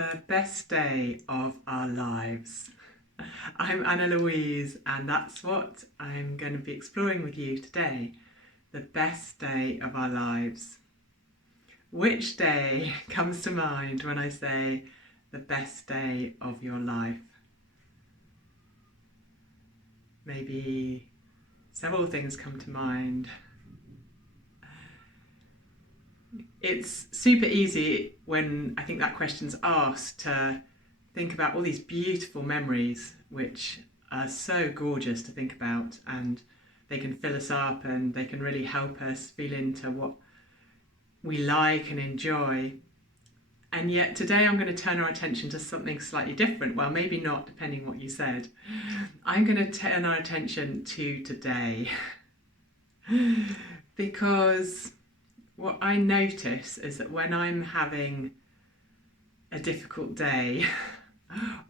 The best day of our lives. I'm Annalouise, and that's what I'm going to be exploring with you today. The best day of our lives. Which day comes to mind when I say the best day of your life? Maybe several things come to mind. It's super easy when I think that question's asked to think about all these beautiful memories which are so gorgeous to think about, and they can fill us up and they can really help us feel into what we like and enjoy. And yet today I'm going to turn our attention to something slightly different. Well, maybe not, depending what you said. I'm going to turn our attention to today because what I notice is that when I'm having a difficult day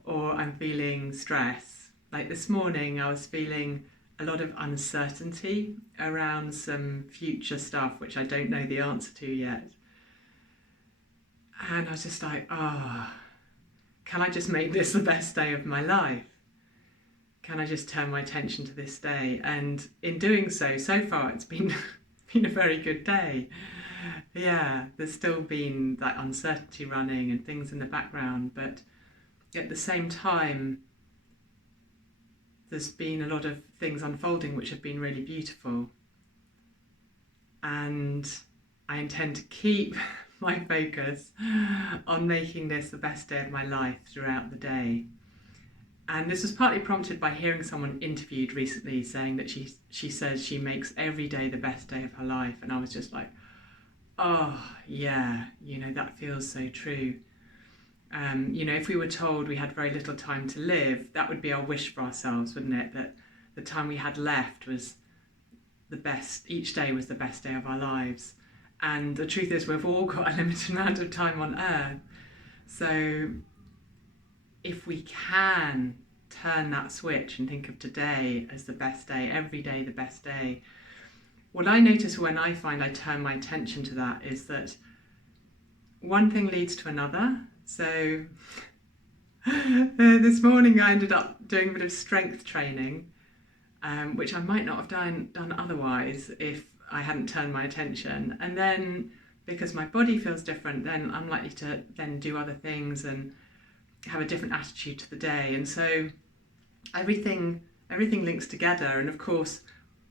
or I'm feeling stress, like this morning I was feeling a lot of uncertainty around some future stuff which I don't know the answer to yet. And I was just like, can I just make this the best day of my life? Can I just turn my attention to this day? And in doing so far it's been a very good day. Yeah, there's still been that uncertainty running and things in the background, but at the same time there's been a lot of things unfolding which have been really beautiful, and I intend to keep my focus on making this the best day of my life throughout the day. And this was partly prompted by hearing someone interviewed recently saying that she says she makes every day the best day of her life, and I was just like, oh yeah, that feels so true. If we were told we had very little time to live, that would be our wish for ourselves, wouldn't it? That the time we had left was the best, each day was the best day of our lives. And the truth is we've all got a limited amount of time on earth. So if we can turn that switch and think of today as the best day, every day the best day, what I notice when I find I turn my attention to that is that one thing leads to another. So this morning I ended up doing a bit of strength training, which I might not have done otherwise if I hadn't turned my attention. And then because my body feels different, then I'm likely to then do other things and have a different attitude to the day. And so everything links together. And of course,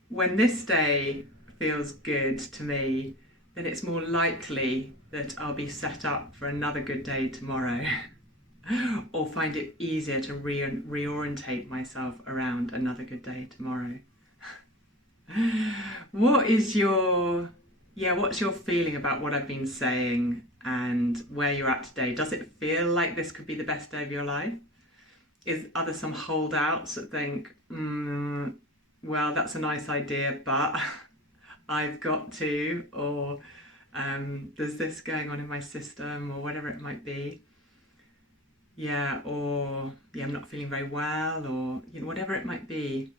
when this day feels good to me, then it's more likely that I'll be set up for another good day tomorrow or find it easier to reorientate myself around another good day tomorrow. What's your feeling about what I've been saying and where you're at today? Does it feel like this could be the best day of your life? Are there some holdouts that think, well, that's a nice idea, but I've got to, or there's this going on in my system, or whatever it might be. I'm not feeling very well, or whatever it might be.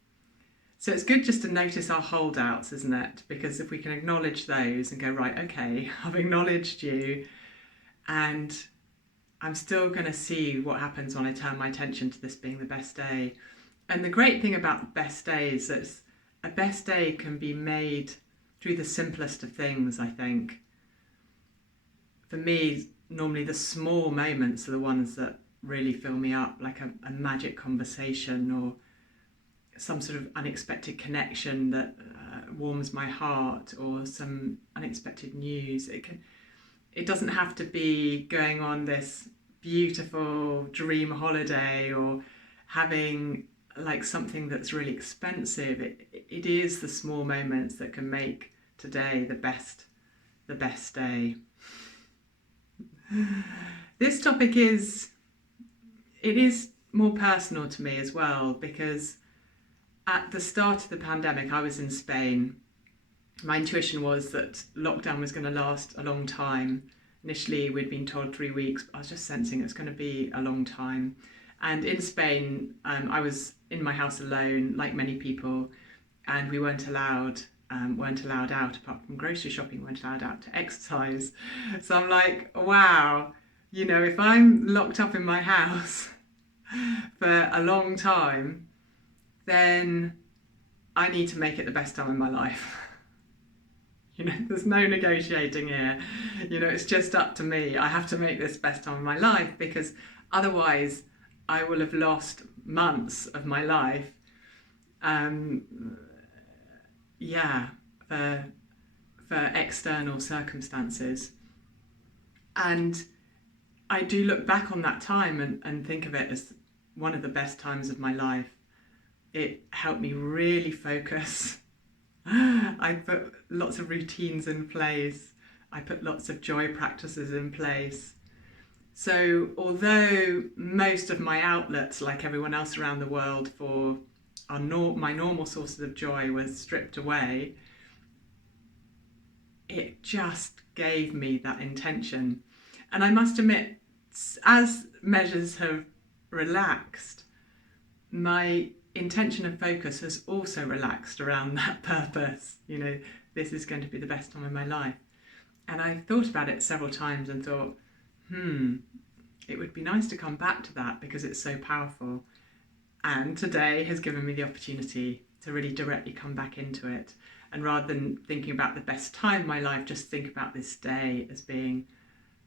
So it's good just to notice our holdouts, isn't it? Because if we can acknowledge those and go, right, okay, I've acknowledged you, and I'm still going to see what happens when I turn my attention to this being the best day. And the great thing about the best day is that a best day can be made through the simplest of things, I think. For me, normally the small moments are the ones that really fill me up, like a magic conversation or some sort of unexpected connection that warms my heart, or some unexpected news. It doesn't have to be going on this beautiful dream holiday or having like something that's really expensive. It is the small moments that can make today the best day. This topic is more personal to me as well, because at the start of the pandemic I was in Spain. My intuition was that lockdown was going to last a long time. Initially we'd been told 3 weeks, but I was just sensing it's going to be a long time. And in Spain, I was in my house alone, like many people, and we weren't allowed out, apart from grocery shopping, weren't allowed out to exercise. So I'm like, wow, You know, if I'm locked up in my house for a long time, then I need to make it the best time of my life. You know, there's no negotiating here. You know, it's just up to me. I have to make this best time of my life, because otherwise I will have lost months of my life. Yeah, for external circumstances. And I do look back on that time and think of it as one of the best times of my life. It helped me really focus. I put lots of routines in place. I put lots of joy practices in place. So although most of my outlets, like everyone else around the world, for my normal sources of joy was stripped away, it just gave me that intention. And I must admit, as measures have relaxed, my intention and focus has also relaxed around that purpose. You know, this is going to be the best time of my life. And I thought about it several times and thought, it would be nice to come back to that because it's so powerful. And today has given me the opportunity to really directly come back into it. And rather than thinking about the best time of my life, just think about this day as being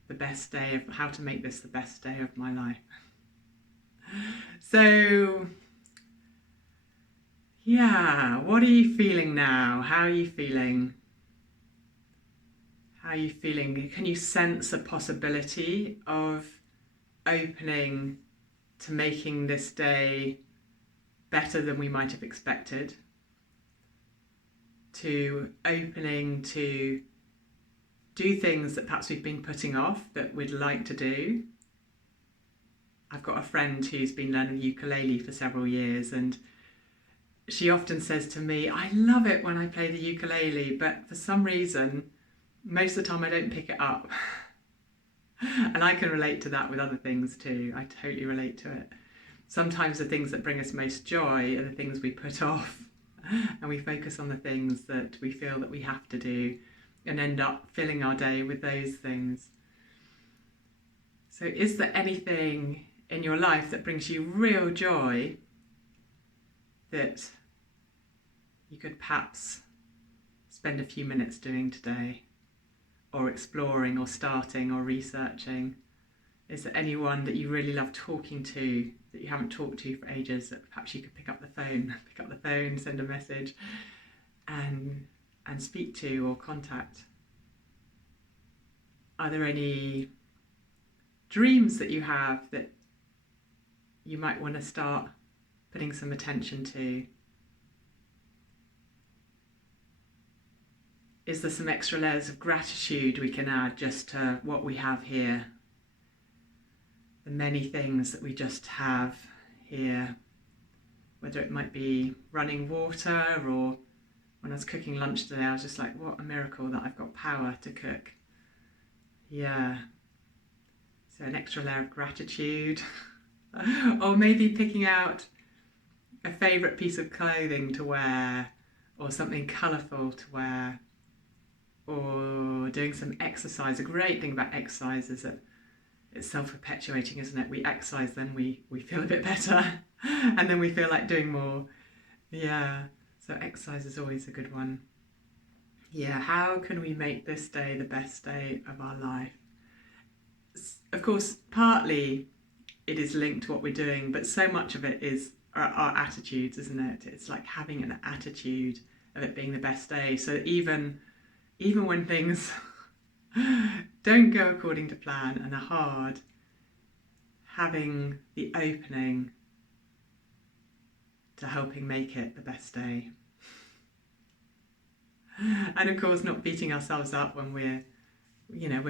the best day, of how to make this the best day of my life. So, yeah, what are you feeling now? How are you feeling? How are you feeling? Can you sense a possibility of opening to making this day better than we might have expected? To opening to do things that perhaps we've been putting off that we'd like to do. I've got a friend who's been learning ukulele for several years, and she often says to me, I love it when I play the ukulele, but for some reason, most of the time I don't pick it up. And I can relate to that with other things too. I totally relate to it. Sometimes the things that bring us most joy are the things we put off, and we focus on the things that we feel that we have to do and end up filling our day with those things. So is there anything in your life that brings you real joy that you could perhaps spend a few minutes doing today, or exploring or starting or researching? Is there anyone that you really love talking to that you haven't talked to for ages, that perhaps you could pick up the phone, send a message and speak to or contact? Are there any dreams that you have that you might want to start putting some attention to? Is there some extra layers of gratitude we can add just to what we have here? The many things that we just have here, whether it might be running water, or when I was cooking lunch today, I was just like, what a miracle that I've got power to cook. Yeah. So an extra layer of gratitude. Or maybe picking out a favourite piece of clothing to wear, or something colourful to wear, or doing some exercise. A great thing about exercise is that it's self-perpetuating, isn't it? We exercise, then we feel a bit better, and then we feel like doing more. Yeah, so exercise is always a good one. Yeah, how can we make this day the best day of our life? Of course, partly it is linked to what we're doing, but so much of it is our attitudes, isn't it? It's like having an attitude of it being the best day. So even when things don't go according to plan and are hard, having the opening to helping make it the best day. And of course, not beating ourselves up when we're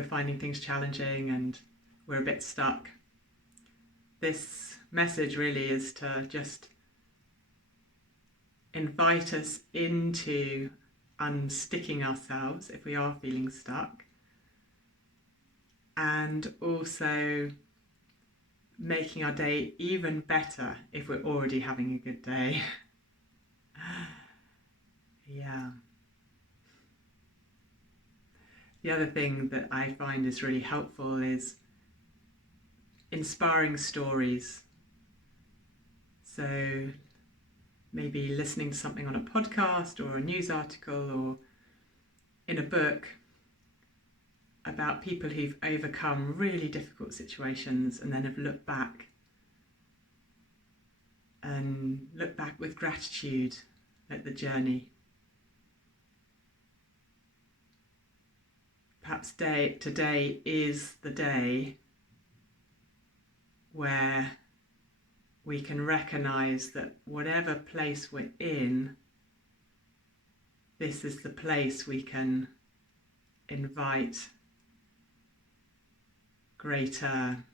finding things challenging and we're a bit stuck. This message really is to just invite us into unsticking ourselves if we are feeling stuck, and also making our day even better if we're already having a good day. Yeah. The other thing that I find is really helpful is inspiring stories. So maybe listening to something on a podcast or a news article or in a book about people who've overcome really difficult situations and then have looked back with gratitude at the journey. Perhaps today is the day where we can recognise that whatever place we're in, this is the place we can invite greater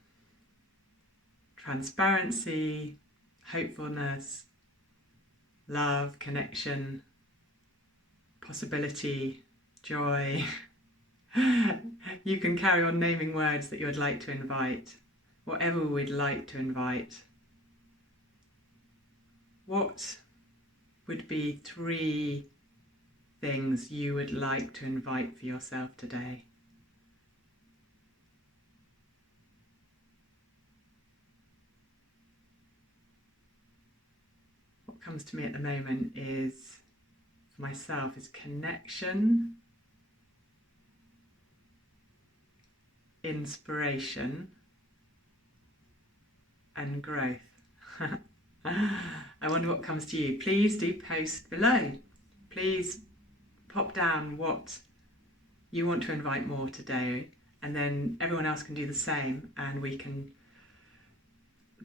transparency, hopefulness, love, connection, possibility, joy. You can carry on naming words that you would like to invite, whatever we'd like to invite. What would be 3 things you would like to invite for yourself today? What comes to me at the moment is, for myself, is connection, inspiration, and growth. I wonder what comes to you. Please do post below. Please pop down what you want to invite more today, and then everyone else can do the same, and we can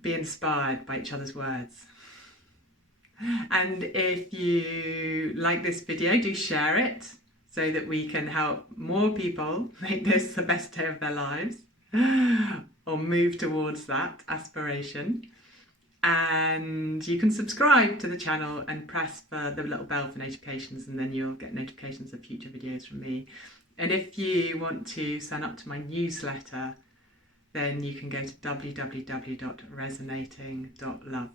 be inspired by each other's words. And if you like this video, do share it so that we can help more people make this the best day of their lives or move towards that aspiration. And you can subscribe to the channel and press the little bell for notifications, and then you'll get notifications of future videos from me. And if you want to sign up to my newsletter, then you can go to www.resonating.love.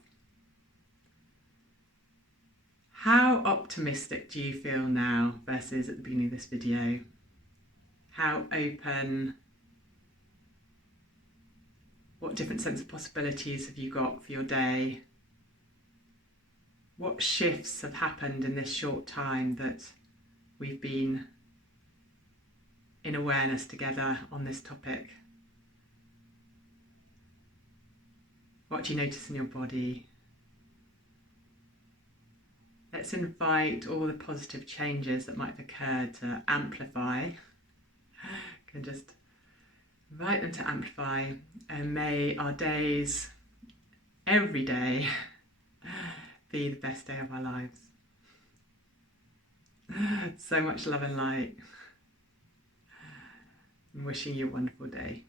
How optimistic do you feel now versus at the beginning of this video? How open? What different sense of possibilities have you got for your day? What shifts have happened in this short time that we've been in awareness together on this topic? What do you notice in your body? Let's invite all the positive changes that might have occurred to amplify. You can just invite them to amplify, and may our days, every day, be the best day of our lives. So much love and light. I'm wishing you a wonderful day.